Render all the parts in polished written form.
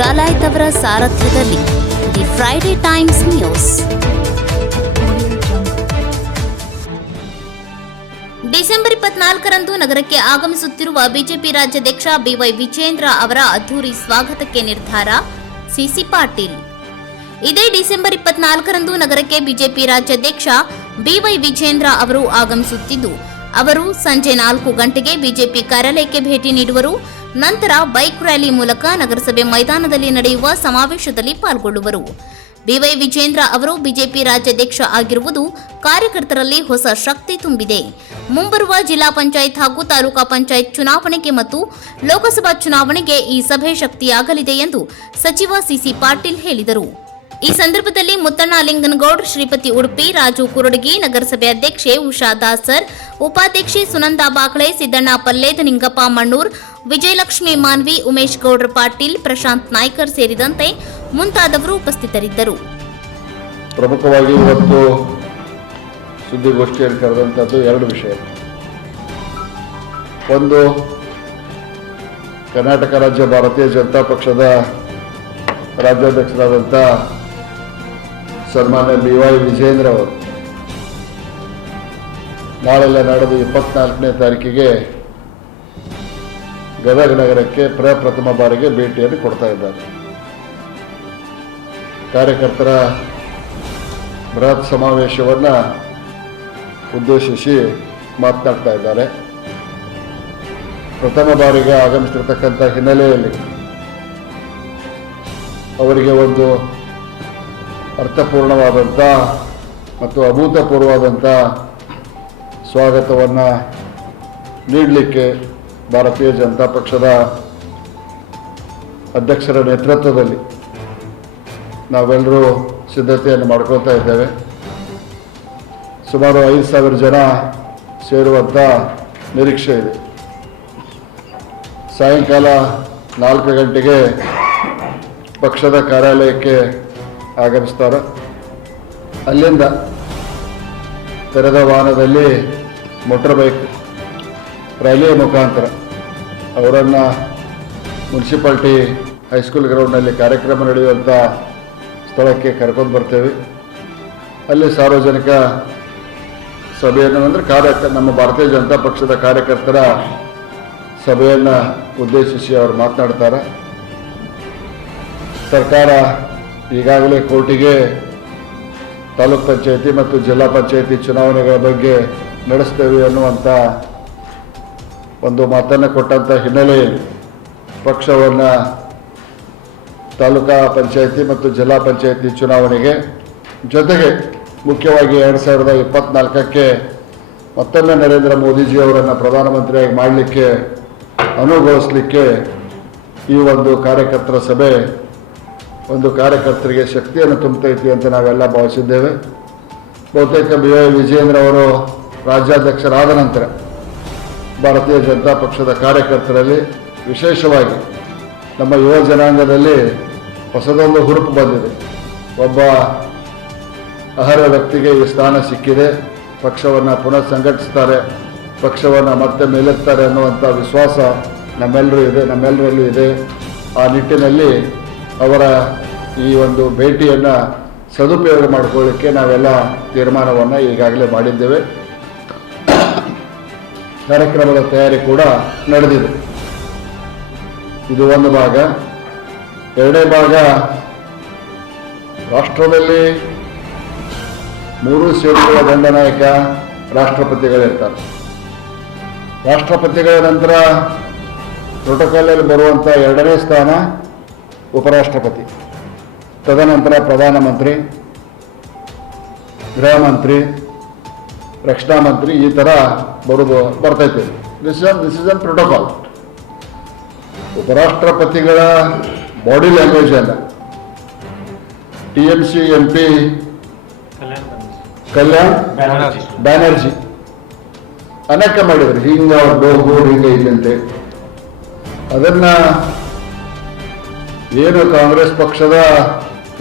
ಡಾಲಾಯ್ತ್ ಅವರ ಸಾರಥ್ಯದಲ್ಲಿ the Friday Times news. December 24ರಂದು ನಗರಕ್ಕೆ ಆಗಮಿಸುತ್ತಿರುವ ಬಿಜೆಪಿ ರಾಜ್ಯಾಧ್ಯಕ್ಷ ಬಿವೈ ವಿಜೇಂದ್ರ ಅವರ ಅದ್ದೂರಿ ಸ್ವಾಗತಕ್ಕೆ ನಿರ್ಧಾರ. ಸಿಸಿ ಪಾಟೀಲ್. ಇದೇ ಡಿಸೆಂಬರ್ 24ರಂದು ನಗರಕ್ಕೆ ಬಿಜೆಪಿ ರಾಜ್ಯಾಧ್ಯಕ್ಷ ಬಿವೈ ವಿಜೇಂದ್ರ ಅವರು ಆಗಮಿಸುತ್ತಿದ್ದು, ಅವರು ಸಂಜೆ 4 ಗಂಟೆಗೆ ಬಿಜೆಪಿ ಕಾರ್ಯಾಲಯಕ್ಕೆ ಭೇಟಿ ನೀಡುವರು. ನಂತರ ಬೈಕ್ ರ್ಯಾಲಿ ಮೂಲಕ ನಗರಸಭೆ ಮೈದಾನದಲ್ಲಿ ನಡೆಯುವ ಸಮಾವೇಶದಲ್ಲಿ ಪಾಲ್ಗೊಳ್ಳುವರು. ಬಿವೈ ವಿಜೇಂದ್ರ ಅವರು ಬಿಜೆಪಿ ರಾಜ್ಯಾಧ್ಯಕ್ಷ ಆಗಿರುವುದು ಕಾರ್ಯಕರ್ತರಲ್ಲಿ ಹೊಸ ಶಕ್ತಿ ತುಂಬಿದೆ. ಮುಂಬರುವ ಜಿಲ್ಲಾ ಪಂಚಾಯತ್ ಹಾಗೂ ತಾಲೂಕಾ ಪಂಚಾಯತ್ ಚುನಾವಣೆಗೆ ಮತ್ತು ಲೋಕಸಭಾ ಚುನಾವಣೆಗೆ ಈ ಸಭೆ ಶಕ್ತಿಯಾಗಲಿದೆ ಎಂದು ಸಚಿವ ಸಿಸಿ ಪಾಟೀಲ್ ಹೇಳಿದರು. ಈ ಸಂದರ್ಭದಲ್ಲಿ ಮುತ್ತಣ್ಣ ಲಿಂಗನಗೌಡ್, ಶ್ರೀಪತಿ ಉಡುಪಿ, ರಾಜು ಕುರುಡಗಿ, ನಗರಸಭೆ ಅಧ್ಯಕ್ಷೆ ಉಷಾ ದಾಸರ್, ಉಪಾಧ್ಯಕ್ಷೆ ಸುನಂದಾ ಬಾಕಳೆ, ಸಿದ್ದಣ್ಣ ಪಲ್ಲೇದ್, ನಿಂಗಪ್ಪ ಮಣ್ಣೂರ್, ವಿಜಯಲಕ್ಷ್ಮಿ ಮಾನ್ವಿ, ಉಮೇಶ್ ಗೌಡ್ರ ಪಾಟೀಲ್, ಪ್ರಶಾಂತ್ ನಾಯ್ಕರ್ ಸೇರಿದಂತೆ ಮುಂತಾದವರು ಉಪಸ್ಥಿತರಿದ್ದರು. ಪ್ರಮುಖವಾಗಿ ಇವತ್ತು ಸುದ್ದಿಗೋಷ್ಠಿಯಲ್ಲಿ ಕರೆದಂಥದ್ದು ಎರಡು ವಿಷಯ. ಒಂದು, ಕರ್ನಾಟಕ ರಾಜ್ಯ ಭಾರತೀಯ ಜನತಾ ಪಕ್ಷದ ರಾಜ್ಯಾಧ್ಯಕ್ಷರಾದಂಥ ಸನ್ಮಾನ್ಯ ಬಿವೈ ವಿಜೇಂದ್ರ ಅವರು ನಾಳೆಲ್ಲ ನಡೆದು 24ನೇ ತಾರೀಕಿಗೆ ಗದಗ ನಗರಕ್ಕೆ ಪ್ರಥಮ ಬಾರಿಗೆ ಭೇಟಿಯನ್ನು ಕೊಡ್ತಾ ಇದ್ದಾರೆ. ಕಾರ್ಯಕರ್ತರ ಬೃಹತ್ ಸಮಾವೇಶವನ್ನು ಉದ್ದೇಶಿಸಿ ಮಾತನಾಡ್ತಾ ಇದ್ದಾರೆ. ಪ್ರಥಮ ಬಾರಿಗೆ ಆಗಮಿಸಿರ್ತಕ್ಕಂಥ ಹಿನ್ನೆಲೆಯಲ್ಲಿ ಅವರಿಗೆ ಒಂದು ಅರ್ಥಪೂರ್ಣವಾದಂಥ ಮತ್ತು ಅಭೂತಪೂರ್ವವಾದಂಥ ಸ್ವಾಗತವನ್ನು ನೀಡಲಿಕ್ಕೆ ಭಾರತೀಯ ಜನತಾ ಪಕ್ಷದ ಅಧ್ಯಕ್ಷರ ನೇತೃತ್ವದಲ್ಲಿ ನಾವೆಲ್ಲರೂ ಸಿದ್ಧತೆಯನ್ನು ಮಾಡ್ಕೊಳ್ತಾ ಇದ್ದೇವೆ. ಸುಮಾರು 5,000 ಜನ ಸೇರುವಂಥ ನಿರೀಕ್ಷೆ ಇದೆ. ಸಾಯಂಕಾಲ 4 ಗಂಟೆಗೆ ಪಕ್ಷದ ಕಾರ್ಯಾಲಯಕ್ಕೆ ಆಗಮಿಸ್ತಾರೆ. ಅಲ್ಲಿಂದ ತೆರೆದ ವಾಹನದಲ್ಲಿ ಮೋಟರ್ ಬೈಕ್ ರ್ಯಾಲಿಯ ಮುಖಾಂತರ ಅವರನ್ನು ಮುನ್ಸಿಪಾಲ್ಟಿ ಹೈಸ್ಕೂಲ್ ಗ್ರೌಂಡ್ನಲ್ಲಿ ಕಾರ್ಯಕ್ರಮ ನಡೆಯುವಂಥ ಸ್ಥಳಕ್ಕೆ ಕರ್ಕೊಂಡು ಬರ್ತೇವೆ. ಅಲ್ಲಿ ಸಾರ್ವಜನಿಕ ಸಭೆಯನ್ನು ಅಂದರೆ ನಮ್ಮ ಭಾರತೀಯ ಜನತಾ ಪಕ್ಷದ ಕಾರ್ಯಕರ್ತರ ಸಭೆಯನ್ನು ಉದ್ದೇಶಿಸಿ ಅವರು ಮಾತನಾಡ್ತಾರೆ. ಸರ್ಕಾರ ಈಗಾಗಲೇ ಕೋರ್ಟಿಗೆ ತಾಲೂಕ್ ಪಂಚಾಯತಿ ಮತ್ತು ಜಿಲ್ಲಾ ಪಂಚಾಯತಿ ಚುನಾವಣೆಗಳ ಬಗ್ಗೆ ನಡೆಸ್ತೇವೆ ಅನ್ನುವಂಥ ಒಂದು ಮಾತನ್ನು ಕೊಟ್ಟಂಥ ಹಿನ್ನೆಲೆಯಲ್ಲಿ ಪಕ್ಷವನ್ನು ತಾಲೂಕಾ ಪಂಚಾಯತಿ ಮತ್ತು ಜಿಲ್ಲಾ ಪಂಚಾಯತಿ ಚುನಾವಣೆಗೆ ಜೊತೆಗೆ ಮುಖ್ಯವಾಗಿ 2024ಕ್ಕೆ ಮತ್ತೊಮ್ಮೆ ನರೇಂದ್ರ ಮೋದಿಜಿಯವರನ್ನು ಪ್ರಧಾನಮಂತ್ರಿಯಾಗಿ ಮಾಡಲಿಕ್ಕೆ ಅನುಗೊಳಿಸಲಿಕ್ಕೆ ಈ ಒಂದು ಕಾರ್ಯಕರ್ತರ ಸಭೆ ಒಂದು ಕಾರ್ಯಕರ್ತರಿಗೆ ಶಕ್ತಿಯನ್ನು ತುಂಬತೈತಿ ಅಂತ ನಾವೆಲ್ಲ ಭಾವಿಸಿದ್ದೇವೆ. ಬಹುತೇಕ ಬಿವೈ ವಿಜೇಂದ್ರ ಅವರು ರಾಜ್ಯಾಧ್ಯಕ್ಷರಾದ ನಂತರ ಭಾರತೀಯ ಜನತಾ ಪಕ್ಷದ ಕಾರ್ಯಕರ್ತರಲ್ಲಿ ವಿಶೇಷವಾಗಿ ನಮ್ಮ ಯುವ ಜನಾಂಗದಲ್ಲಿ ಹೊಸದೊಂದು ಹುರುಪು ಬಂದಿದೆ. ಒಬ್ಬ ಅರ್ಹ ವ್ಯಕ್ತಿಗೆ ಈ ಸ್ಥಾನ ಸಿಕ್ಕಿದೆ, ಪಕ್ಷವನ್ನು ಪುನಃ ಸಂಘಟಿಸ್ತಾರೆ, ಪಕ್ಷವನ್ನು ಮತ್ತೆ ಮೇಲೆತ್ತಾರೆ ಅನ್ನುವಂಥ ವಿಶ್ವಾಸ ನಮ್ಮೆಲ್ಲರಲ್ಲೂ ಇದೆ. ಆ ನಿಟ್ಟಿನಲ್ಲಿ ಅವರ ಈ ಒಂದು ಭೇಟಿಯನ್ನು ಸದುಪಯೋಗ ಮಾಡಿಕೊಳ್ಳಿಕ್ಕೆ ನಾವೆಲ್ಲ ತೀರ್ಮಾನವನ್ನು ಈಗಾಗಲೇ ಮಾಡಿದ್ದೇವೆ. ಕಾರ್ಯಕ್ರಮದ ತಯಾರಿ ಕೂಡ ನಡೆದಿದೆ. ಇದು ಒಂದು ಭಾಗ. ಎರಡನೇ ಭಾಗ, ರಾಷ್ಟ್ರದಲ್ಲಿ 3 ಸೇವೆಗಳ ದಂಡನಾಯಕ ರಾಷ್ಟ್ರಪತಿಗಳಿರ್ತಾರೆ. ರಾಷ್ಟ್ರಪತಿಗಳ ನಂತರ ಪ್ರೋಟೋಕಾಲಲ್ಲಿ ಬರುವಂಥ 2ನೇ ಸ್ಥಾನ ಉಪರಾಷ್ಟ್ರಪತಿ, ತದನಂತರ ಪ್ರಧಾನಮಂತ್ರಿ, ಗೃಹ ಮಂತ್ರಿ, ರಕ್ಷಣಾ ಮಂತ್ರಿ, ಈ ಥರ ಬರ್ತೈತೆ. This is an protocol. ಉಪರಾಷ್ಟ್ರಪತಿಗಳ ಬಾಡಿ ಲ್ಯಾಂಗ್ವೇಜ್ ಅಲ್ಲ. TMC MP ಕಲ್ಯಾಣ್ ಬ್ಯಾನರ್ಜಿ ಅನೇಕ ಮಾಡಿದ್ರು, ಹಿಂಗ ಬೋರ್ಡ್ ಹಿಂಗೆ ಇಲ್ಲಂತೆ. ಅದನ್ನ ಏನು ಕಾಂಗ್ರೆಸ್ ಪಕ್ಷದ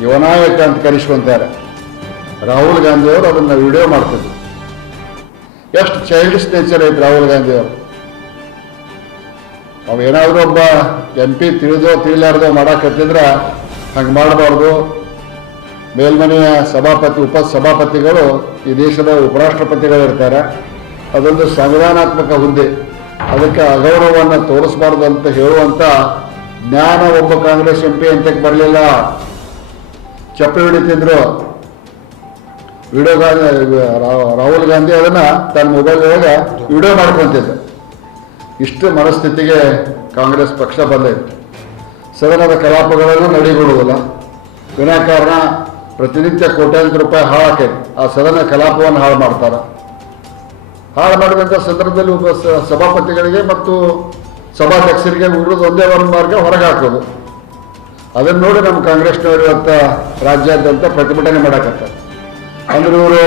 ಯುವನಾಯಕ ಅಂತ ಕರೆಸ್ಕೊಂತಾರೆ ರಾಹುಲ್ ಗಾಂಧಿ ಅವರು ಅದನ್ನು ವಿಡಿಯೋ ಮಾಡ್ತಿದ್ರು. ಎಷ್ಟು ಚೈಲ್ಡಿಶ್ ನೇಚರ್ ಐತೆ ರಾಹುಲ್ ಗಾಂಧಿ ಅವರು. ಅವೇನಾದರೂ ಒಬ್ಬ MP ತಿಳಿದೋ ತಿಳಿಲಾರ್ದೋ ಮಾಡಕತ್ತಿದ್ರೆ ಹಂಗೆ ಮಾಡಬಾರ್ದು. ಮೇಲ್ಮನೆಯ ಸಭಾಪತಿ ಉಪಸಭಾಪತಿಗಳು ಈ ದೇಶದ ಉಪರಾಷ್ಟ್ರಪತಿಗಳು ಇರ್ತಾರೆ. ಅದೊಂದು ಸಂವಿಧಾನಾತ್ಮಕ ಹುದ್ದೆ, ಅದಕ್ಕೆ ಅಗೌರವವನ್ನು ತೋರಿಸಬಾರ್ದು ಅಂತ ಹೇಳುವಂಥ ಜ್ಞಾನ ಒಬ್ಬ ಕಾಂಗ್ರೆಸ್ MP ಅಂತಕ್ಕೆ ಬರಲಿಲ್ಲ. ಚಪ್ಪಲಿ ಹಿಡಿತಿದ್ರು. ರಾಹುಲ್ ಗಾಂಧಿ ಅದನ್ನು ತನ್ನ ಮೊಬೈಲ್ನೊಳಗೆ ವಿಡಿಯೋ ಮಾಡ್ಕೊತಿದ್ದ. ಇಷ್ಟು ಮನಸ್ಥಿತಿಗೆ ಕಾಂಗ್ರೆಸ್ ಪಕ್ಷ ಬಂದೈತೆ. ಸದನದ ಕಲಾಪಗಳನ್ನು ನಡೆಯಗೊಳ್ಳುವುದಿಲ್ಲ. ವಿನಾಕಾರಣ ಪ್ರತಿನಿತ್ಯ ಕೋಟ್ಯಾಂತರ ರೂಪಾಯಿ ಹಾಳಾಕೈತಿ. ಆ ಸದನ ಕಲಾಪವನ್ನು ಹಾಳು ಮಾಡ್ತಾರೆ. ಹಾಳು ಮಾಡಿದಂಥ ಸಂದರ್ಭದಲ್ಲಿ ಒಬ್ಬ ಸಭಾಪತಿಗಳಿಗೆ ಮತ್ತು ಸಭಾಧ್ಯಕ್ಷರಿಗೆ ಉಳಿದು ಒಂದೇ ಒಂದು ಮಾರ್ಗ ಹೊರಗೆ ಹಾಕೋದು. ಅದನ್ನು ನೋಡಿ ನಮ್ಮ ಕಾಂಗ್ರೆಸ್ನವರು ಇವತ್ತು ರಾಜ್ಯಾದ್ಯಂತ ಪ್ರತಿಭಟನೆ ಮಾಡಕತ್ತಾರೆ. ಅಂದ್ರೆ ಇವರು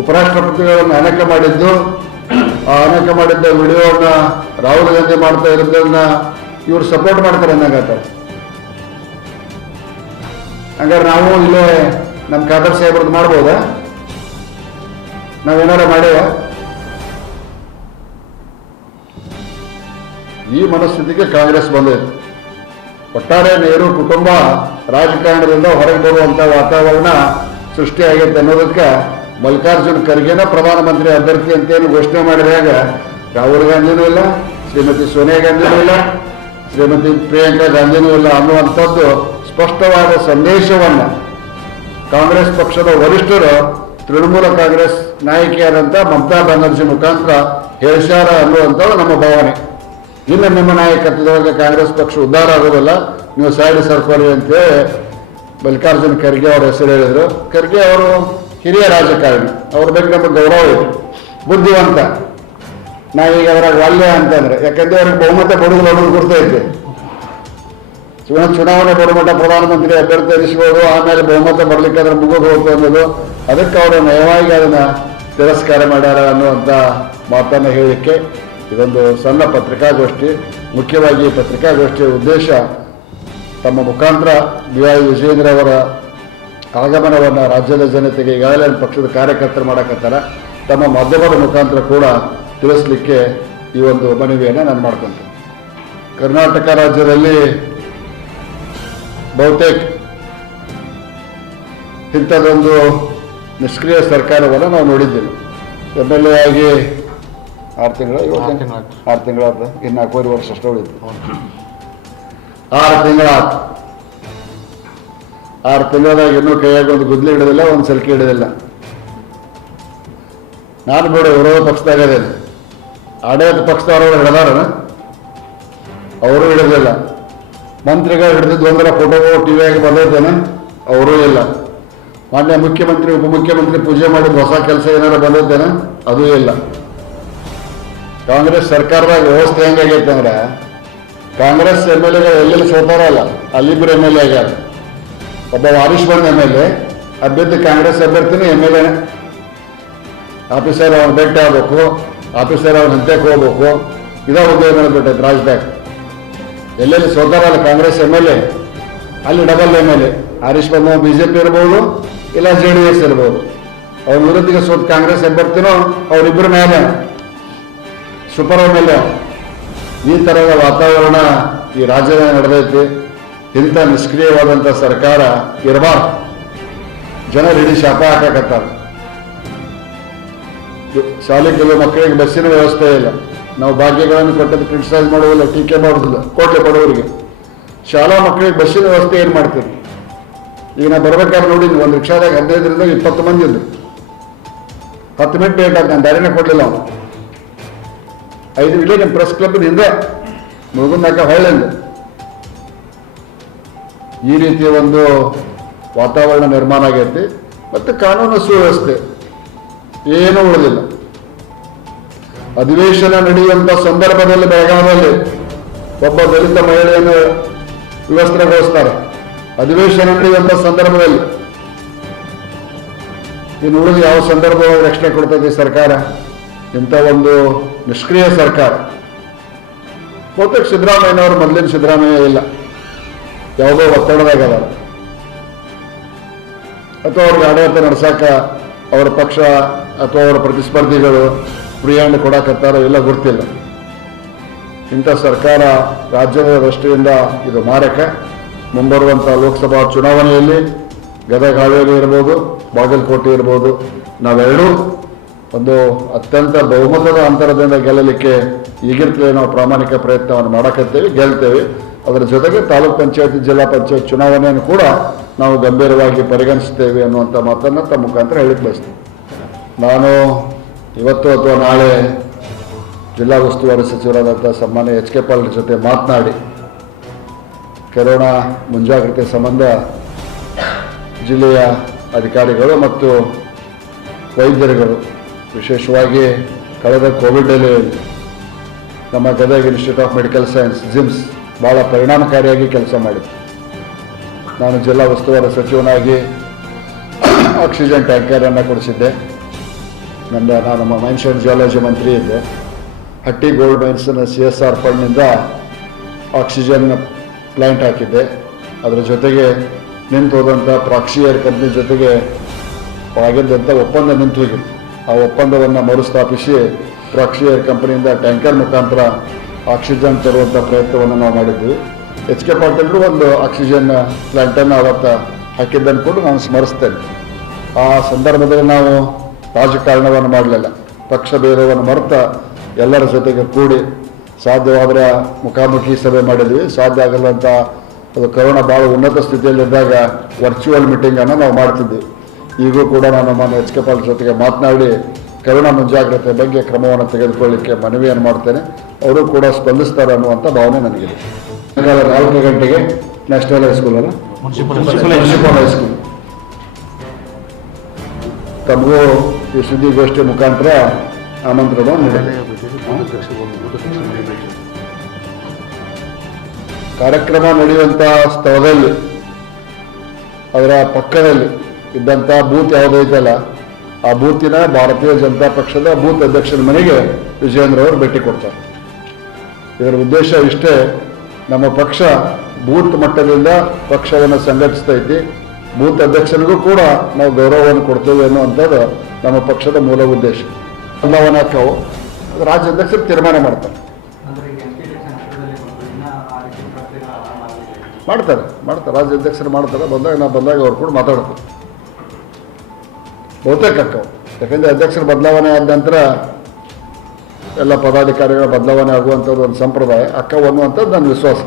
ಉಪರಾಷ್ಟ್ರಪತಿಗಳನ್ನು ಅನೇಕ ಮಾಡಿದ್ದು, ಆ ಅನೇಕ ಮಾಡಿದ್ದ ವಿಡಿಯೋವನ್ನ ರಾಹುಲ್ ಗಾಂಧಿ ಮಾಡ್ತಾ ಇರೋದನ್ನ ಇವರು ಸಪೋರ್ಟ್ ಮಾಡ್ತಾರೆ ಅನ್ನಂಗಾತಾರೆ. ಹಂಗಾರೆ ನಾವು ಇಲ್ಲೇ ನಮ್ಮ ಖಾದರ್ ಸಾಹೇಬ್ರದ್ದು ಮಾಡ್ಬೋದಾ? ನಾವೇನಾರ ಮಾಡ್ಯಾವ? ಈ ಮನಸ್ಥಿತಿಗೆ ಕಾಂಗ್ರೆಸ್ ಬಂದೈತೆ. ಒಟ್ಟಾರೆ ನೆಹರು ಕುಟುಂಬ ರಾಜಕಾರಣದಿಂದ ಹೊರಗೆ ಬರುವಂಥ ವಾತಾವರಣ ಸೃಷ್ಟಿಯಾಗೈತೆ ಅನ್ನೋದಕ್ಕೆ ಮಲ್ಲಿಕಾರ್ಜುನ್ ಖರ್ಗೆನ ಪ್ರಧಾನಮಂತ್ರಿ ಅಭ್ಯರ್ಥಿ ಅಂತೇನು ಘೋಷಣೆ ಮಾಡಿದಾಗ ರಾಹುಲ್ ಗಾಂಧಿನೂ ಇಲ್ಲ, ಶ್ರೀಮತಿ ಸೋನಿಯಾ ಗಾಂಧಿನೂ ಇಲ್ಲ, ಶ್ರೀಮತಿ ಪ್ರಿಯಾಂಕಾ ಗಾಂಧಿನೂ ಇಲ್ಲ ಅನ್ನುವಂಥದ್ದು ಸ್ಪಷ್ಟವಾದ ಸಂದೇಶವನ್ನು ಕಾಂಗ್ರೆಸ್ ಪಕ್ಷದ ವರಿಷ್ಠರು ತೃಣಮೂಲ ಕಾಂಗ್ರೆಸ್ ನಾಯಕಿಯಾದಂಥ ಮಮತಾ ಬ್ಯಾನರ್ಜಿ ಮುಖಾಂತರ ಹೇಳ್ಯಾರ ಅನ್ನುವಂಥದ್ದು ನಮ್ಮ ಭಾವನೆ. ಇನ್ನು ನಿಮ್ಮ ನಾಯಕತ್ವದೊಳಗೆ ಕಾಂಗ್ರೆಸ್ ಪಕ್ಷ ಉದ್ಧಾರ ಆಗೋದಿಲ್ಲ, ನೀವು ಸೈಡ್ ಸರ್ಕೋರಿ ಅಂತೇಳಿ ಮಲ್ಲಿಕಾರ್ಜುನ್ ಖರ್ಗೆ ಅವ್ರ ಹೆಸರು ಹೇಳಿದರು. ಖರ್ಗೆ ಅವರು ಹಿರಿಯ ರಾಜಕಾರಣಿ, ಅವ್ರ ಬಗ್ಗೆ ನಮಗೆ ಗೌರವ ಇದೆ, ಬುದ್ಧಿವಂತ. ನಾವೀಗ ಅವರಾಗ ವಾಲ್ಯ ಅಂತಂದ್ರೆ, ಯಾಕಂದ್ರೆ ಅವ್ರಿಗೆ ಬಹುಮತ ಬಡುವುದು ಗುರ್ತೈತೆ. ಚುನಾವಣೆ ಬರುಮಟ್ಟ ಪ್ರಧಾನಮಂತ್ರಿ ಅಭ್ಯರ್ಥಿ ಎನಿಸ್ಬೋದು, ಆಮೇಲೆ ಬಹುಮತ ಬರ್ಲಿಕ್ಕಾದ್ರೆ ಮುಗಿದು ಹೋಗ್ತು ಅನ್ನೋದು. ಅದಕ್ಕೆ ಅವರು ನಯವಾಗಿ ಅದನ್ನು ತಿರಸ್ಕಾರ ಮಾಡ್ಯಾರ ಅನ್ನುವಂಥ ಮಾತನ್ನು ಹೇಳಲಿಕ್ಕೆ ಇದೊಂದು ಸಣ್ಣ ಪತ್ರಿಕಾಗೋಷ್ಠಿ. ಮುಖ್ಯವಾಗಿ ಈ ಪತ್ರಿಕಾಗೋಷ್ಠಿಯ ಉದ್ದೇಶ ತಮ್ಮ ಮುಖಾಂತರ BY ವಿಜಯೇಂದ್ರ ಅವರ ಆಗಮನವನ್ನು ರಾಜ್ಯದ ಜನತೆಗೆ ಈಗಾಗಲೇ ಪಕ್ಷದ ಕಾರ್ಯಕರ್ತರು ಮಾಡಕತ್ತಾರ, ತಮ್ಮ ಮಾಧ್ಯಮದ ಮುಖಾಂತರ ಕೂಡ ತಿಳಿಸ್ಲಿಕ್ಕೆ ಈ ಒಂದು ಮನವಿಯನ್ನು ನಾನು ಮಾಡ್ಕೊತೀನಿ. ಕರ್ನಾಟಕ ರಾಜ್ಯದಲ್ಲಿ ಬಹುತೇಕ ಇಂಥದ್ದೊಂದು ನಿಷ್ಕ್ರಿಯ ಸರ್ಕಾರವನ್ನು ನಾವು ನೋಡಿದ್ದೇವೆ. MLA ಆಗಿ 6 ತಿಂಗಳ ಇನ್ನು 4.5 ವರ್ಷ ಅಷ್ಟು ಉಳಿತು. 6 ತಿಂಗಳಾಯ್ತು. 6 ತಿಂಗಳದಾಗ ಇನ್ನೂ ಕೈಯಾಗ ಒಂದು ಗುದ್ಲಿ ಹಿಡಿದಿಲ್ಲ, ಒಂದು ಸಲ್ಕಿ ಹಿಡಿದಿಲ್ಲ. ನಾನು ಬಿಡು ವಿರೋಧ ಪಕ್ಷದಾಗದೇನೆ, ಆಡಳಿತ ಪಕ್ಷದವರು ಹಿಡಿದಾರ, ಅವರು ಹಿಡಿದಿಲ್ಲ. ಮಂತ್ರಿಗಳು ಹಿಡಿದಿದ್ದು ಒಂದರ ಫೋಟೋಗಳು ಟಿವಿಯಾಗಿ ಬಂದೈತೇನೆ, ಅವರೂ ಇಲ್ಲ. ಮಾನ್ಯ ಮುಖ್ಯಮಂತ್ರಿ ಉಪಮುಖ್ಯಮಂತ್ರಿ ಪೂಜೆ ಮಾಡಿದ ಹೊಸ ಕೆಲಸ ಏನಾರು ಬಂದೈತೇನೆ, ಅದೂ ಇಲ್ಲ. ಕಾಂಗ್ರೆಸ್ ಸರ್ಕಾರದಾಗ ವ್ಯವಸ್ಥೆ ಹೆಂಗಾಗೈತೆ ಅಂದ್ರೆ, ಕಾಂಗ್ರೆಸ್ MLAಗಳು ಎಲ್ಲೆಲ್ಲಿ ಸೋತಾರಲ್ಲ ಅಲ್ಲಿಬ್ಬರು MLA ಆಗ್ಯಾರ. ಒಬ್ಬ ವಾರಿಶ್ ಬಂದ MLA, ಅಭ್ಯರ್ಥಿ ಕಾಂಗ್ರೆಸ್ ಅಭ್ಯರ್ಥಿನೇ MLA. ಆಫೀಸರ್ ಅವ್ನು ಭೇಟಿ ಆಗ್ಬೇಕು, ಆಫೀಸರ್ ಅವ್ನ ಹಂತಕ್ಕೆ ಹೋಗ್ಬೇಕು, ಇದೇ ಉದ್ಯೋಗ ಬಿಟ್ಟೈತೆ ರಾಜ್ಯದಾಗ. ಎಲ್ಲೆಲ್ಲಿ ಸೋತಾರಲ್ಲ ಕಾಂಗ್ರೆಸ್ MLA, ಅಲ್ಲಿ ಡಬಲ್ MLA. ಹರೀಶ್ ಬಂದ BJP ಇರ್ಬೋದು, ಇಲ್ಲ JDS ಇರ್ಬೋದು. ಅವ್ರ ವಿರುದ್ಧಿಗೆ ಸೋತ್ ಕಾಂಗ್ರೆಸ್ ಅಭ್ಯರ್ಥಿನೋ ಅವರಿಬ್ಬರ ಮೇಲೆ ಸೂಪರ್ MLA. ಈ ಥರದ ವಾತಾವರಣ ಈ ರಾಜ್ಯದಾಗ ನಡೆದೈತಿ. ಇಂಥ ನಿಷ್ಕ್ರಿಯವಾದಂಥ ಸರ್ಕಾರ ಇರಬಾರ್ದು. ಜನರು ಇಡೀ ಶಾಪ ಹಾಕಕತ್ತಾರೆ. ಶಾಲೆಗೆ ಮಕ್ಕಳಿಗೆ ಬಸ್ಸಿನ ವ್ಯವಸ್ಥೆ ಇಲ್ಲ. ನಾವು ಭಾಗ್ಯಗಳನ್ನು ಕೊಟ್ಟದ್ದು ಕ್ರಿಟಿಸೈಸ್ ಮಾಡೋದಿಲ್ಲ, ಟೀಕೆ ಮಾಡೋದಿಲ್ಲ, ಕೋಟೆ ಬಡವರಿಗೆ. ಶಾಲಾ ಮಕ್ಕಳಿಗೆ ಬಸ್ಸಿನ ವ್ಯವಸ್ಥೆ ಏನು ಮಾಡ್ತೀರಿ? ಈಗ ನಾ ಬರ್ಬೇಕಾದ್ರೆ ನೋಡಿದ್ವಿ, ಒಂದು ರಿಕ್ಷಾದಾಗ 15ರಿಂದ 20 ಮಂದಿ ಇದ್ರು. 10 ಮಿನಿಟ್ ಲೇಟ್ ಆದ, ನಾನು ದಾರಿನೇ ಕೊಡಲಿಲ್ಲ. ಅವನು 5 ಇಲ್ಲೇ ನಿಮ್ಮ ಪ್ರೆಸ್ ಕ್ಲಬ್ನ ಹಿಂದೆ ಮುಳುಗುಂದಾಕ ಹೊಳ್ಳಿಂದ. ಈ ರೀತಿಯ ಒಂದು ವಾತಾವರಣ ನಿರ್ಮಾಣ ಆಗೈತಿ. ಮತ್ತು ಕಾನೂನು ಸುವ್ಯವಸ್ಥೆ ಏನೂ ಉಳಿದಿಲ್ಲ. ಅಧಿವೇಶನ ನಡೆಯುವಂಥ ಸಂದರ್ಭದಲ್ಲಿ ಬೆಳಗಾವಿಯಲ್ಲಿ ಒಬ್ಬ ದಲಿತ ಮಹಿಳೆಯನ್ನು ವಿವಸ್ತ್ರಗೊಳಿಸ್ತಾರೆ. ಅಧಿವೇಶನ ನಡೆಯುವಂಥ ಸಂದರ್ಭದಲ್ಲಿ. ಇನ್ನು ಉಳಿದು ಯಾವ ಸಂದರ್ಭದಲ್ಲಿ ರಕ್ಷಣೆ ಕೊಡ್ತದೆ ಸರ್ಕಾರ? ಇಂಥ ಒಂದು ನಿಷ್ಕ್ರಿಯ ಸರ್ಕಾರ. ಬಹುತೇಕ ಸಿದ್ದರಾಮಯ್ಯನವರು ಮೊದಲಿನ ಸಿದ್ದರಾಮಯ್ಯ ಇಲ್ಲ, ಯಾವುದೋ ಒತ್ತಡದಾಗದ, ಅಥವಾ ಅವ್ರಿಗೆ ಆಡಳಿತ ನಡೆಸಾಕ ಅವರ ಪಕ್ಷ ಅಥವಾ ಅವರ ಪ್ರತಿಸ್ಪರ್ಧಿಗಳು ಫ್ರೀ ಹ್ಯಾಂಡ್ ಕೊಡಕತ್ತಾರೋ ಇಲ್ಲ ಗೊತ್ತಿಲ್ಲ. ಇಂಥ ಸರ್ಕಾರ ರಾಜ್ಯದ ದೃಷ್ಟಿಯಿಂದ ಇದು ಮಾರಕ. ಮುಂಬರುವಂಥ ಲೋಕಸಭಾ ಚುನಾವಣೆಯಲ್ಲಿ ಗದಗ ಹಾವೇರಿ ಇರ್ಬೋದು, ಬಾಗಲಕೋಟೆ ಇರ್ಬೋದು, ನಾವೆರಡೂ ಒಂದು ಅತ್ಯಂತ ಬಹುಮತದ ಅಂತರದಿಂದ ಗೆಲ್ಲಲಿಕ್ಕೆ ಈಗಿರ್ತಲೇ ನಾವು ಪ್ರಾಮಾಣಿಕ ಪ್ರಯತ್ನವನ್ನು ಮಾಡಕತ್ತೇವೆ, ಗೆಲ್ತೇವೆ. ಅದರ ಜೊತೆಗೆ ತಾಲೂಕ್ ಪಂಚಾಯತ್, ಜಿಲ್ಲಾ ಪಂಚಾಯತ್ ಚುನಾವಣೆಯನ್ನು ಕೂಡ ನಾವು ಗಂಭೀರವಾಗಿ ಪರಿಗಣಿಸ್ತೇವೆ ಅನ್ನುವಂಥ ಮಾತನ್ನು ತಮ್ಮ ಮುಖಾಂತರ ಹೇಳಿಕ್ಕೆ ಬಯಸ್ತೀವಿ. ನಾನು ಇವತ್ತು ಅಥವಾ ನಾಳೆ ಜಿಲ್ಲಾ ಉಸ್ತುವಾರಿ ಸಚಿವರಾದಂಥ ಸನ್ಮಾನ್ಯ ಎಚ್ ಕೆ ಪಾಲ್ ಜೊತೆ ಮಾತನಾಡಿ ಕೊರೋನಾ ಮುಂಜಾಗ್ರತೆ ಸಂಬಂಧ ಜಿಲ್ಲೆಯ ಅಧಿಕಾರಿಗಳು ಮತ್ತು ವೈದ್ಯರುಗಳು, ವಿಶೇಷವಾಗಿ ಕಳೆದ ಕೋವಿಡಲ್ಲಿ ನಮ್ಮ Gadag institute of medical science GIMS ಭಾಳ ಪರಿಣಾಮಕಾರಿಯಾಗಿ ಕೆಲಸ ಮಾಡಿದೆ. ನಾನು ಜಿಲ್ಲಾ ಉಸ್ತುವಾರಿ ಸಚಿವನಾಗಿ ಆಕ್ಸಿಜನ್ ಟ್ಯಾಂಕರನ್ನು ಕೊಡಿಸಿದ್ದೆ. ನಾನು ಮೈನ್ಸ್ ಆ್ಯಂಡ್ ಜಿಯಾಲಜಿ ಮಂತ್ರಿ ಇದ್ದೆ. ಹಟ್ಟಿ ಗೋಲ್ಡ್ ಮೈನ್ಸ್ನ CSR ಫಂಡ್ನಿಂದ ಆಕ್ಸಿಜನ್ ಪ್ಲ್ಯಾಂಟ್ ಹಾಕಿದ್ದೆ. ಅದರ ಜೊತೆಗೆ ನಿಂತು ಹೋದಂಥ ಪ್ರಾಕ್ಸಿ ಏರ್ ಕಂಪ್ನಿ ಜೊತೆಗೆ ಆಗಿದ್ದಂಥ ಒಪ್ಪಂದ ನಿಂತು ಹೋಗಿತ್ತು. ಆ ಒಪ್ಪಂದವನ್ನು ಮರುಸ್ಥಾಪಿಸಿ ಪ್ರಾಕ್ಸಿ ಏರ್ ಕಂಪನಿಯಿಂದ ಟ್ಯಾಂಕರ್ ಮುಖಾಂತರ ಆಕ್ಸಿಜನ್ ತರುವಂಥ ಪ್ರಯತ್ನವನ್ನು ನಾವು ಮಾಡಿದ್ವಿ. ಎಚ್ ಕೆ ಪಾಟೀಲ್ರು ಒಂದು ಆಕ್ಸಿಜನ್ ಪ್ಲ್ಯಾಂಟನ್ನು ಅವತ್ತು ಹಾಕಿದ್ದನ್ನು ಕೂಡ ನಾನು ಸ್ಮರಿಸ್ತೇನೆ. ಆ ಸಂದರ್ಭದಲ್ಲಿ ನಾವು ರಾಜಕಾರಣವನ್ನು ಮಾಡಲಿಲ್ಲ, ಪಕ್ಷ ಭೇದವನ್ನು ಮರೆತ ಎಲ್ಲರ ಜೊತೆಗೆ ಕೂಡಿ ಸಾಧ್ಯವಾದರೆ ಮುಖಾಮುಖಿ ಸಭೆ ಮಾಡಿದ್ವಿ. ಸಾಧ್ಯ ಆಗಲ್ಲ ಅಂತ ಅದು ಕೊರೋನಾ ಭಾಳ ಉನ್ನತ ಸ್ಥಿತಿಯಲ್ಲಿದ್ದಾಗ ವರ್ಚುವಲ್ ಮೀಟಿಂಗನ್ನು ನಾವು ಮಾಡ್ತಿದ್ವಿ. ಈಗೂ ಕೂಡ ನಾನು ನಮ್ಮ ಎಚ್ ಕೆ ಪಾಲ್ ಜೊತೆಗೆ ಮಾತನಾಡಿ ಕೊರೋನಾ ಮುಂಜಾಗ್ರತೆ ಬಗ್ಗೆ ಕ್ರಮವನ್ನು ತೆಗೆದುಕೊಳ್ಳಿಕ್ಕೆ ಮನವಿಯನ್ನು ಮಾಡ್ತೇನೆ. ಅವರು ಕೂಡ ಸ್ಪಂದಿಸ್ತಾರೆ ಅನ್ನುವಂಥ ಭಾವನೆ ನನಗಿದೆ. ಸಾಯಂಕಾಲ 4 ಗಂಟೆಗೆ ನ್ಯಾಷನಲ್ ಹೈಸ್ಕೂಲ್ ಅಲ್ಲ, ಮುನ್ಸಿಪಲ್ ಹೈಸ್ಕೂಲ್. ತಮಗೂ ಈ ಸುದ್ದಿಗೋಷ್ಠಿ ಮುಖಾಂತರ ಆಮಂತ್ರಣ ನೀಡಿದೆ. ಕಾರ್ಯಕ್ರಮ ನಡೆಯುವಂಥ ಸ್ಥಳದಲ್ಲಿ ಅದರ ಪಕ್ಕದಲ್ಲಿ ಇದ್ದಂಥ ಬೂತ್ ಯಾವುದೈತಲ್ಲ, ಆ ಬೂತಿನ ಭಾರತೀಯ ಜನತಾ ಪಕ್ಷದ ಬೂತ್ ಅಧ್ಯಕ್ಷರ ಮನೆಗೆ ವಿಜಯೇಂದ್ರ ಅವರು ಭೇಟಿ ಕೊಡ್ತಾರೆ. ಇದರ ಉದ್ದೇಶ ಇಷ್ಟೇ, ನಮ್ಮ ಪಕ್ಷ ಬೂತ್ ಮಟ್ಟದಿಂದ ಪಕ್ಷವನ್ನು ಸಂಘಟಿಸ್ತೈತಿ, ಬೂತ್ ಅಧ್ಯಕ್ಷರಿಗೂ ಕೂಡ ನಾವು ಗೌರವವನ್ನು ಕೊಡ್ತೇವೆ ಅನ್ನುವಂಥದ್ದು ನಮ್ಮ ಪಕ್ಷದ ಮೂಲ ಉದ್ದೇಶ. ಬದಲಾವಣೆಕ್ಕವು ರಾಜ್ಯಾಧ್ಯಕ್ಷರು ತೀರ್ಮಾನ ಮಾಡ್ತಾರೆ. ರಾಜ್ಯಾಧ್ಯಕ್ಷರು ಮಾಡ್ತಾರೆ. ಬಂದಾಗ ಅವ್ರು ಕೂಡ ಮಾತಾಡ್ತಾರೆ. ಬಹುತೇಕ ಅಕ್ಕವು, ಯಾಕಂದರೆ ಅಧ್ಯಕ್ಷರ ಬದಲಾವಣೆ ಆದ ನಂತರ ಎಲ್ಲ ಪದಾಧಿಕಾರಿಗಳ ಬದಲಾವಣೆ ಆಗುವಂಥದ್ದು ಒಂದು ಸಂಪ್ರದಾಯ ಅಕ್ಕವು ಅನ್ನುವಂಥದ್ದು ನನ್ನ ವಿಶ್ವಾಸ.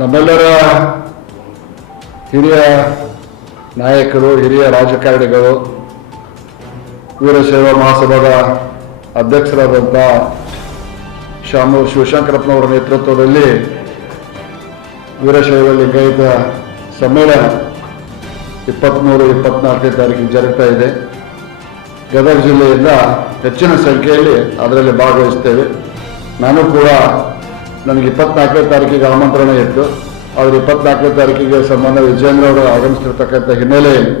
ನಮ್ಮೆಲ್ಲರ ಹಿರಿಯ ನಾಯಕರು, ಹಿರಿಯ ರಾಜಕಾರಣಿಗಳು, ವೀರಶೈವ ಮಹಾಸಭಾದ ಅಧ್ಯಕ್ಷರಾದಂಥ ಶಾಮೂರು ಶಿವಶಂಕರಪ್ಪನವರ ನೇತೃತ್ವದಲ್ಲಿ ವೀರಶೈವ ಲಿಂಗಾಯತ ಸಮ್ಮೇಳನ 23-24 ತಾರೀಕಿಗೆ ಜರುಗ್ತಾ ಇದೆ. ಗದಗ ಜಿಲ್ಲೆಯಿಂದ ಹೆಚ್ಚಿನ ಸಂಖ್ಯೆಯಲ್ಲಿ ಅದರಲ್ಲಿ ಭಾಗವಹಿಸ್ತೇವೆ. ನಾನು ಕೂಡ ನನಗೆ 24ನೇ ತಾರೀಕಿಗೆ ಆಮಂತ್ರಣ ಇತ್ತು. ಆದರೆ 24ನೇ ತಾರೀಕಿಗೆ ಸನ್ಮಾನ್ಯ ವಿಜಯೇಂದ್ರ ಅವರು ಆಗಮಿಸ್ತಿರ್ತಕ್ಕಂಥ ಹಿನ್ನೆಲೆಯಲ್ಲಿ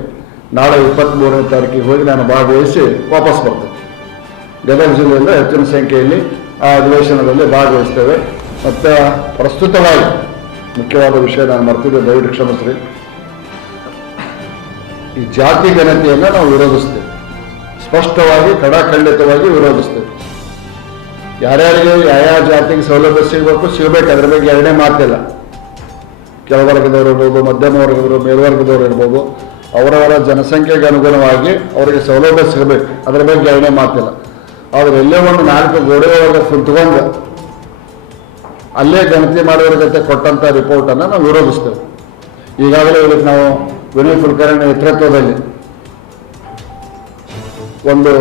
ನಾಳೆ 23ನೇ ತಾರೀಕಿಗೆ ಹೋಗಿ ನಾನು ಭಾಗವಹಿಸಿ ವಾಪಸ್ ಬರ್ತೇನೆ. ಗದಗ ಜಿಲ್ಲೆಯಿಂದ ಹೆಚ್ಚಿನ ಸಂಖ್ಯೆಯಲ್ಲಿ ಆ ಅಧಿವೇಶನದಲ್ಲಿ ಭಾಗವಹಿಸ್ತೇವೆ. ಮತ್ತು ಪ್ರಸ್ತುತವಾಗಿ ಮುಖ್ಯವಾದ ವಿಷಯ ನಾನು ಮರ್ತಿದ್ದೆ, ದಯವಿಟ್ಟು ಕ್ಷಮಿಸ್ರಿ. ಈ ಜಾತಿ ಗಣತಿಯನ್ನು ನಾವು ವಿರೋಧಿಸ್ತೇವೆ, ಸ್ಪಷ್ಟವಾಗಿ ಖಡಾಖಂಡಿತವಾಗಿ ವಿರೋಧಿಸ್ತೇವೆ. ಯಾರ್ಯಾರಿಗೆ ಯಾವ ಜಾತಿಗೆ ಸೌಲಭ್ಯ ಸಿಗಬೇಕು ಅದ್ರ ಬಗ್ಗೆ ಎರಡನೇ ಮಾತಿಲ್ಲ. ಕೆಳವರ್ಗದವರು ಇರ್ಬೋದು, ಮಧ್ಯಮ ವರ್ಗದವರು, ಮೇಲ್ವರ್ಗದವರು ಇರ್ಬೋದು, ಅವರವರ ಜನಸಂಖ್ಯೆಗೆ ಅನುಗುಣವಾಗಿ ಅವರಿಗೆ ಸೌಲಭ್ಯ ಸಿಗಬೇಕು, ಅದರ ಬಗ್ಗೆ ಎರಡನೇ ಮಾತಿಲ್ಲ. ಆದರೆ ಎಲ್ಲೇ ಒಂದು 4 ಗೋಡೆಯೊಳಗೆ ಕುಂತ್ಕೊಂಡು ಅಲ್ಲೇ ಗಣತಿ ಮಾಡೋರ ಜೊತೆ ಕೊಟ್ಟಂಥ ರಿಪೋರ್ಟನ್ನು ನಾವು ವಿರೋಧಿಸ್ತೇವೆ. ಈಗಾಗಲೇ ಇದಕ್ಕೆ ನಾವು ವಿನಯ್ ಕುಲಕರ್ಣಿ ನೇತೃತ್ವದಲ್ಲಿ ಒಂದು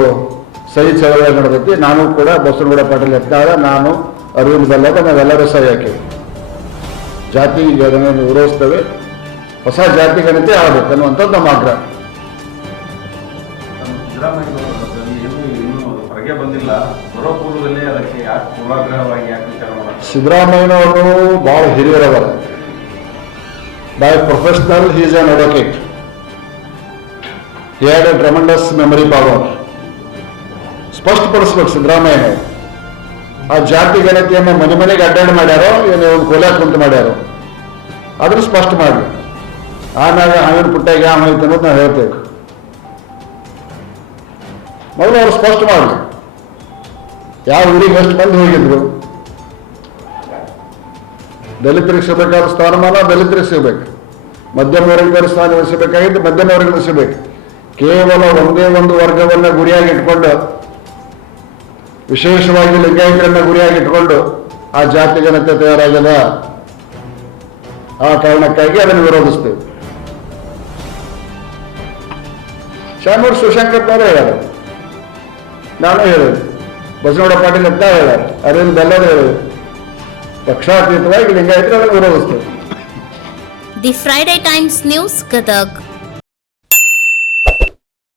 ಸಹಿ ಚಳವಳಿ ನಡೆದೈತಿ. ನಾನು ಕೂಡ ಬಸವನಗೌಡ ಪಾಟೀಲ್ ಎತ್ತಾಗ, ನಾನು ಅರವಿಂದ್ ಬಲ್ಲದ, ನಾವೆಲ್ಲರೂ ಸಹಿ ಹಾಕಿವಿ. ಜಾತಿ ಗಣನೆಯನ್ನು ವಿರೋಧಿಸ್ತೇವೆ. ಹೊಸ ಜಾತಿ ಗಣತಿ ಆಗಬೇಕು ಅನ್ನುವಂಥದ್ದು ನಮ್ಮ ಆಗ್ರಹ. ಸಿದ್ದರಾಮಯ್ಯನವರು ಭಾಳ ಹಿರಿಯರವರ. By professional he is an advocate. He had a tremendous memory power. ಸ್ಪಷ್ಟಪಡಿಸ್ಬೇಕು ಸಿದ್ದರಾಮಯ್ಯನವರು. ಆ ಜಾತಿ ಗಣತಿಯನ್ನು ಮನೆಗೆ ಅಡ್ಡಾಡಿ ಮಾಡ್ಯಾರೋ, ಏನು ಒಂದು ಕೊಲೆ ಕುಂತು ಮಾಡ್ಯಾರೋ, ಆದರೂ ಸ್ಪಷ್ಟ ಮಾಡಿ. ಆಮೇಲೆ ಹಾವಿನ ಪುಟ್ಟಾಗಿ ಯಾವ ಹೋಯ್ತು ಅನ್ನೋದು ನಾವು ಹೇಳ್ತೇವೆ. ಮೊದಲು ಅವರು ಸ್ಪಷ್ಟ ಮಾಡಲಿ, ಯಾವ ಊರಿಗೆ ಎಷ್ಟು ಮಂದಿ ಹೋಗಿದ್ರು, ದಲಿತರಿಗೆ ಸಿಗಬೇಕಾದ ಸ್ಥಾನಮಾನ ದಲಿತರಿಗೆ ಸಿಗಬೇಕು, ಮಧ್ಯಮ ವರ್ಗದ ಸ್ಥಾನ ಸಿಗಬೇಕಾಗಿದ್ದು ಮಧ್ಯಮ ವರ್ಗದ ಸಿಗಬೇಕು. ಕೇವಲ ಒಂದೇ ಒಂದು ವರ್ಗವನ್ನು ಗುರಿಯಾಗಿ ಇಟ್ಕೊಂಡು, ವಿಶೇಷವಾಗಿ ಲಿಂಗಾಯತರನ್ನ ಗುರಿಯಾಗಿ ಇಟ್ಕೊಂಡು ಆ ಜಾತಿ ಜನತೆ ತಯಾರಾಗದ. ಆ ಕಾರಣಕ್ಕಾಗಿ ಅದನ್ನು ವಿರೋಧಿಸ್ತೇವೆ. ಶಾಮೂರ್ ಶಿವಶಂಕರ್ ಅವರೇ ಹೇಳ್ಯಾರ, ನಾನು ಹೇಳಿದೆ, ಬಸವನಗೌಡ ಪಾಟೀಲ್ ಅಂತ ಹೇಳ್ಯಾರ, ಅರವಿಂದ್ ಬೆಲ್ಲದ ಹೇಳಿದೆ. ಪಕ್ಷಾತೀತವಾಗಿ ಲಿಂಗಾಯತರು ಅದನ್ನು ವಿರೋಧಿಸ್ತೇವೆ. The Friday Times news Gadag.